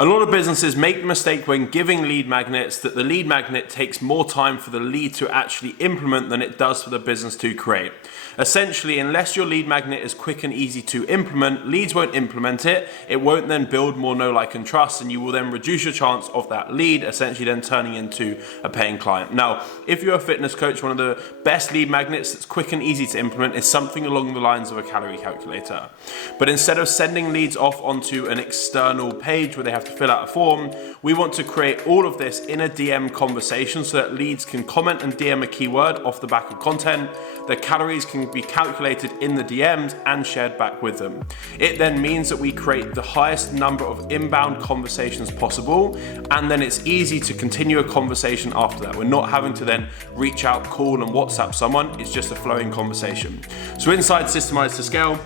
A lot of businesses make the mistake when giving lead magnets that the lead magnet takes more time for the lead to actually implement than it does for the business to create. Essentially, unless your lead magnet is quick and easy to implement, leads won't implement it. It won't then build more know, like, and trust, and you will then reduce your chance of that lead essentially then turning into a paying client. Now, if you're a fitness coach, one of the best lead magnets that's quick and easy to implement is something along the lines of a calorie calculator. But instead of sending leads off onto an external page where they have to fill out a form, we want to create all of this in a DM conversation so that leads can comment and DM a keyword off the back of content. Their calories can be calculated in the DMs and shared back with them. It then means that we create the highest number of inbound conversations possible, and then it's easy to continue a conversation after that. We're not having to then reach out, call, and WhatsApp someone. It's just a flowing conversation. So inside Systemize to Scale,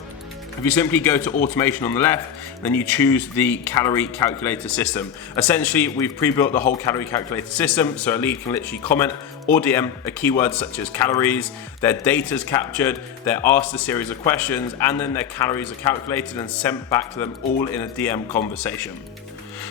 if you simply go to automation on the left, then you choose the calorie calculator system. Essentially, we've pre-built the whole calorie calculator system, so a lead can literally comment or DM a keyword such as calories, their data's captured, they're asked a series of questions, and then their calories are calculated and sent back to them all in a DM conversation.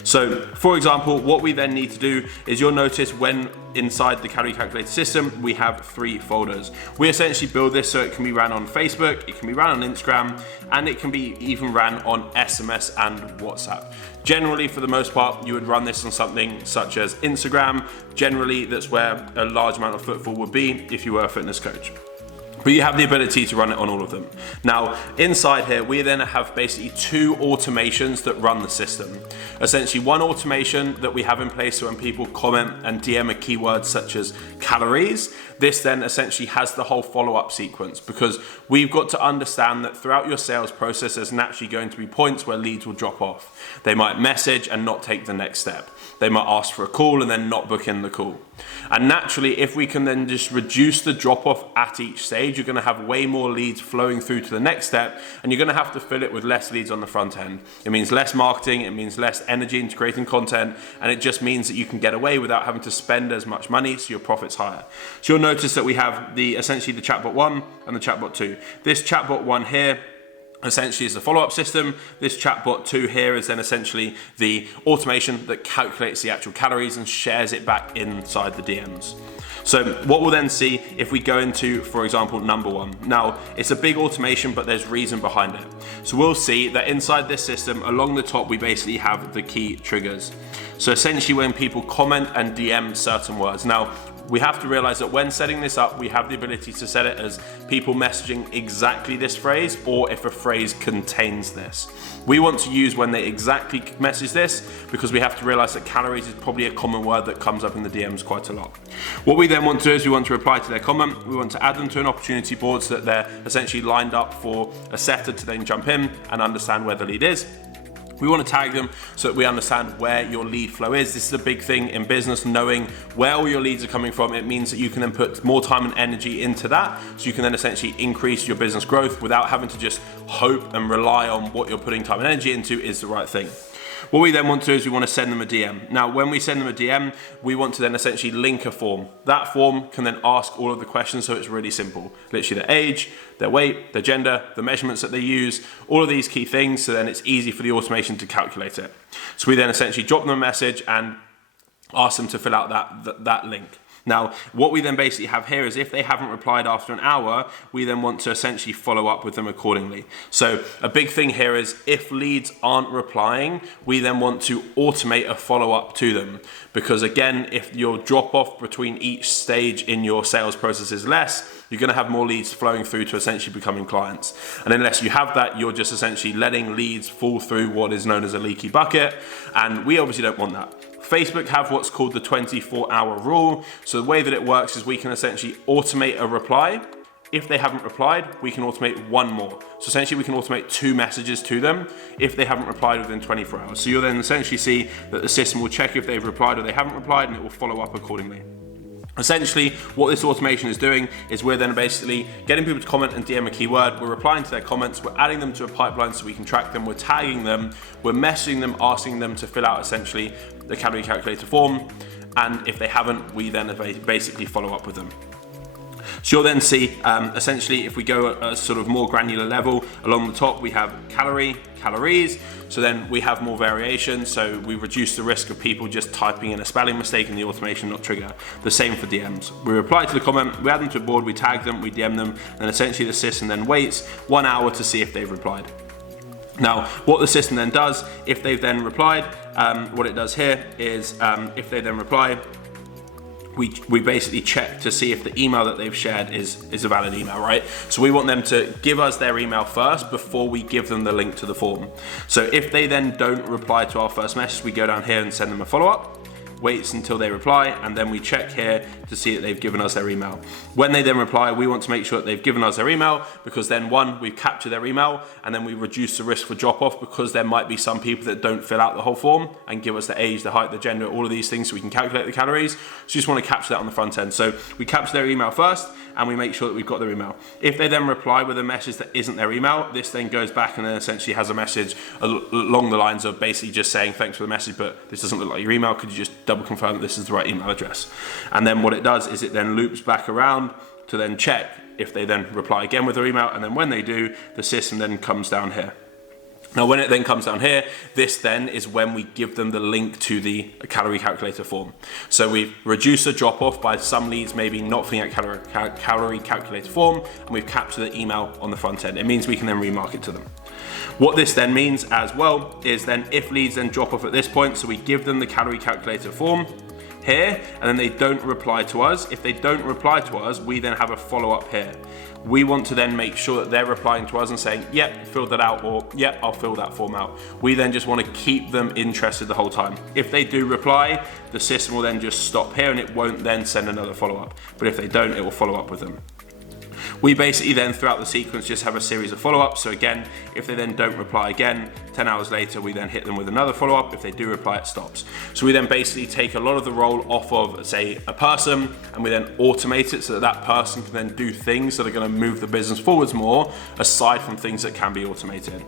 So, for example, what we then need to do is you'll notice when inside the calorie calculator system, we have 3 folders. We essentially build this so it can be ran on Facebook, it can be ran on Instagram, and it can be even ran on SMS and WhatsApp. Generally, for the most part, you would run this on something such as Instagram. Generally, that's where a large amount of footfall would be if you were a fitness coach. But you have the ability to run it on all of them. Now, inside here, we then have basically 2 automations that run the system. Essentially, one automation that we have in place so when people comment and DM a keyword such as calories, this then essentially has the whole follow-up sequence, because we've got to understand that throughout your sales process, there's naturally going to be points where leads will drop off. They might message and not take the next step. They might ask for a call and then not book in the call. And naturally, if we can then just reduce the drop off at each stage, you're going to have way more leads flowing through to the next step, and you're going to have to fill it with less leads on the front end. It means less marketing, it means less energy into creating content, and it just means that you can get away without having to spend as much money, so your profit's higher. So you'll notice that we have essentially the chatbot 1 and the chatbot 2. This chatbot 1 here essentially is the follow-up system. This chatbot 2 here is then essentially the automation that calculates the actual calories and shares it back inside the DMs. So what we'll then see if we go into, for example, number 1. Now, it's a big automation, but there's reason behind it. So we'll see that inside this system, along the top, we basically have the key triggers. So essentially when people comment and DM certain words. Now, we have to realize that when setting this up, we have the ability to set it as people messaging exactly this phrase, or if a phrase contains this. We want to use when they exactly message this, because we have to realize that calories is probably a common word that comes up in the DMs quite a lot. What we then want to do is we want to reply to their comment. We want to add them to an opportunity board so that they're essentially lined up for a setter to then jump in and understand where the lead is. We want to tag them so that we understand where your lead flow is. This is a big thing in business, knowing where all your leads are coming from. It means that you can then put more time and energy into that, so you can then essentially increase your business growth without having to just hope and rely on what you're putting time and energy into is the right thing. What we then want to do is we want to send them a DM. Now, when we send them a DM, we want to then essentially link a form. That form can then ask all of the questions, so it's really simple. Literally their age, their weight, their gender, the measurements that they use, all of these key things, so then it's easy for the automation to calculate it. So we then essentially drop them a message and ask them to fill out that link. Now, what we then basically have here is if they haven't replied after an hour, we then want to essentially follow up with them accordingly. So a big thing here is if leads aren't replying, we then want to automate a follow-up to them. Because again, if your drop-off between each stage in your sales process is less, you're going to have more leads flowing through to essentially becoming clients. And unless you have that, you're just essentially letting leads fall through what is known as a leaky bucket. And we obviously don't want that. Facebook have what's called the 24-hour rule. So the way that it works is we can essentially automate a reply. If they haven't replied, we can automate one more. So essentially we can automate 2 messages to them if they haven't replied within 24 hours. So you'll then essentially see that the system will check if they've replied or they haven't replied, and it will follow up accordingly. Essentially, what this automation is doing is we're then basically getting people to comment and DM a keyword. We're replying to their comments. We're adding them to a pipeline so we can track them. We're tagging them. We're messaging them, asking them to fill out essentially the calorie calculator form. And if they haven't, we then basically follow up with them. So you'll then see, essentially, if we go at a sort of more granular level, along the top we have calories. So then we have more variation. So we reduce the risk of people just typing in a spelling mistake and the automation not trigger. The same for DMs. We reply to the comment, we add them to a board, we tag them, we DM them, and essentially the system then waits 1 hour to see if they've replied. Now, what the system then does, if they've then replied, what it does here is, if they then reply, we basically check to see if the email that they've shared is a valid email, right? So we want them to give us their email first before we give them the link to the form. So if they then don't reply to our first message, we go down here and send them a follow-up, waits until they reply, and then we check here to see that they've given us their email. When they then reply, we want to make sure that they've given us their email, because then one, we've captured their email, and then we reduce the risk for drop-off, because there might be some people that don't fill out the whole form and give us the age, the height, the gender, all of these things, so we can calculate the calories. So you just want to capture that on the front end. So we capture their email first, and we make sure that we've got their email. If they then reply with a message that isn't their email, this then goes back and then essentially has a message along the lines of basically just saying, thanks for the message, but this doesn't look like your email. Could you just double confirm that this is the right email address? And then what it does is it then loops back around to then check if they then reply again with their email. And then when they do, the system then comes down here. Now, when it then comes down here, this then is when we give them the link to the calorie calculator form. So we've reduced the drop off by some leads maybe not filling out calorie calculator form, and we've captured the email on the front end. It means we can then remarket to them. What this then means as well is then if leads then drop off at this point, so we give them the calorie calculator form here, and then they don't reply to us. If they don't reply to us, we then have a follow-up here. We want to then make sure that they're replying to us and saying, yep, fill that out, or yep, I'll fill that form out. We then just want to keep them interested the whole time. If they do reply, the system will then just stop here and it won't then send another follow-up. But if they don't, it will follow up with them. We basically then throughout the sequence just have a series of follow-ups. So again, if they then don't reply again, 10 hours later, we then hit them with another follow-up. If they do reply, it stops. So we then basically take a lot of the role off of, say, a person, and we then automate it so that that person can then do things that are going to move the business forwards more, aside from things that can be automated.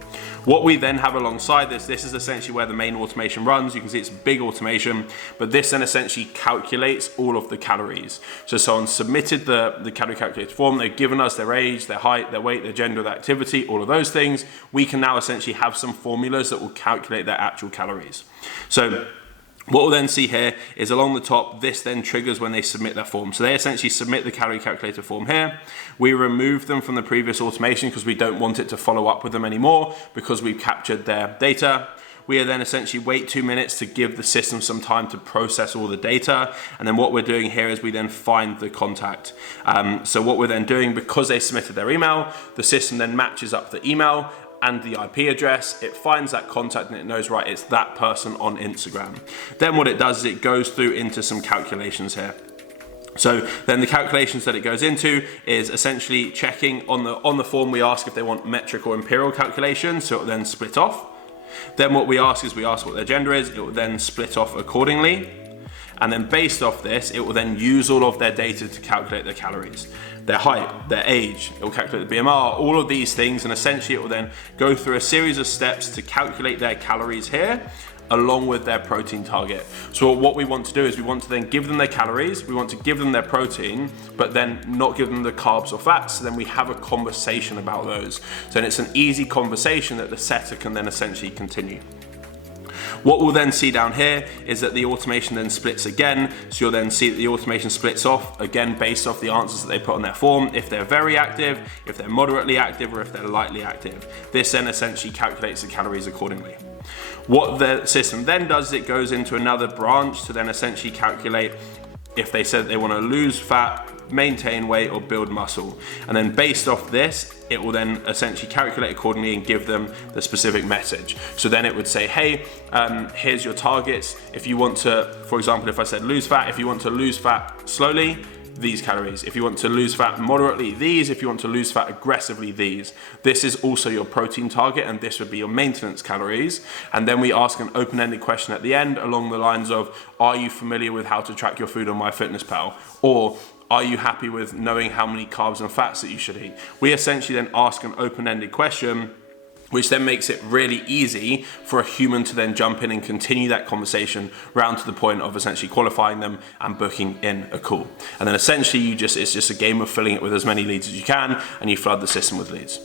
What we then have alongside this is essentially where the main automation runs. You can see it's a big automation, but this then essentially calculates all of the calories. So someone submitted the calorie calculator form, they've given us their age, their height, their weight, their gender, their activity, all of those things. We can now essentially have some formulas that will calculate their actual calories. So what we'll then see here is along the top, this then triggers when they submit their form. So they essentially submit the calorie calculator form here. We remove them from the previous automation because we don't want it to follow up with them anymore because we've captured their data. We then essentially wait 2 minutes to give the system some time to process all the data. And then what we're doing here is we then find the contact. So what we're then doing, because they submitted their email, the system then matches up the email and the IP address. It finds that contact and it knows, right, it's that person on Instagram. Then what it does is it goes through into some calculations here. So then the calculations that it goes into is essentially checking on the form. We ask if they want metric or imperial calculations, so it will then split off. Then what we ask is we ask what their gender is. It will then split off accordingly. And then based off this, it will then use all of their data to calculate their calories, their height, their age. It will calculate the BMR, all of these things. And essentially it will then go through a series of steps to calculate their calories here, along with their protein target. So what we want to do is we want to then give them their calories, we want to give them their protein, but then not give them the carbs or fats. So then we have a conversation about those. So then it's an easy conversation that the setter can then essentially continue. What we'll then see down here is that the automation then splits again. So you'll then see that the automation splits off again based off the answers that they put on their form. If they're very active, if they're moderately active, or if they're lightly active. This then essentially calculates the calories accordingly. What the system then does is it goes into another branch to then essentially calculate if they said they want to lose fat, maintain weight, or build muscle. And then based off this, it will then essentially calculate accordingly and give them the specific message. So then it would say, hey, here's your targets. If you want to, for example, if I said lose fat, if you want to lose fat slowly, these calories. If you want to lose fat moderately, these. If you want to lose fat aggressively, these. This is also your protein target, and this would be your maintenance calories. And then we ask an open-ended question at the end along the lines of, are you familiar with how to track your food on MyFitnessPal? Or are you happy with knowing how many carbs and fats that you should eat? We essentially then ask an open-ended question which then makes it really easy for a human to then jump in and continue that conversation round to the point of essentially qualifying them and booking in a call. And then essentially it's just a game of filling it with as many leads as you can, and you flood the system with leads.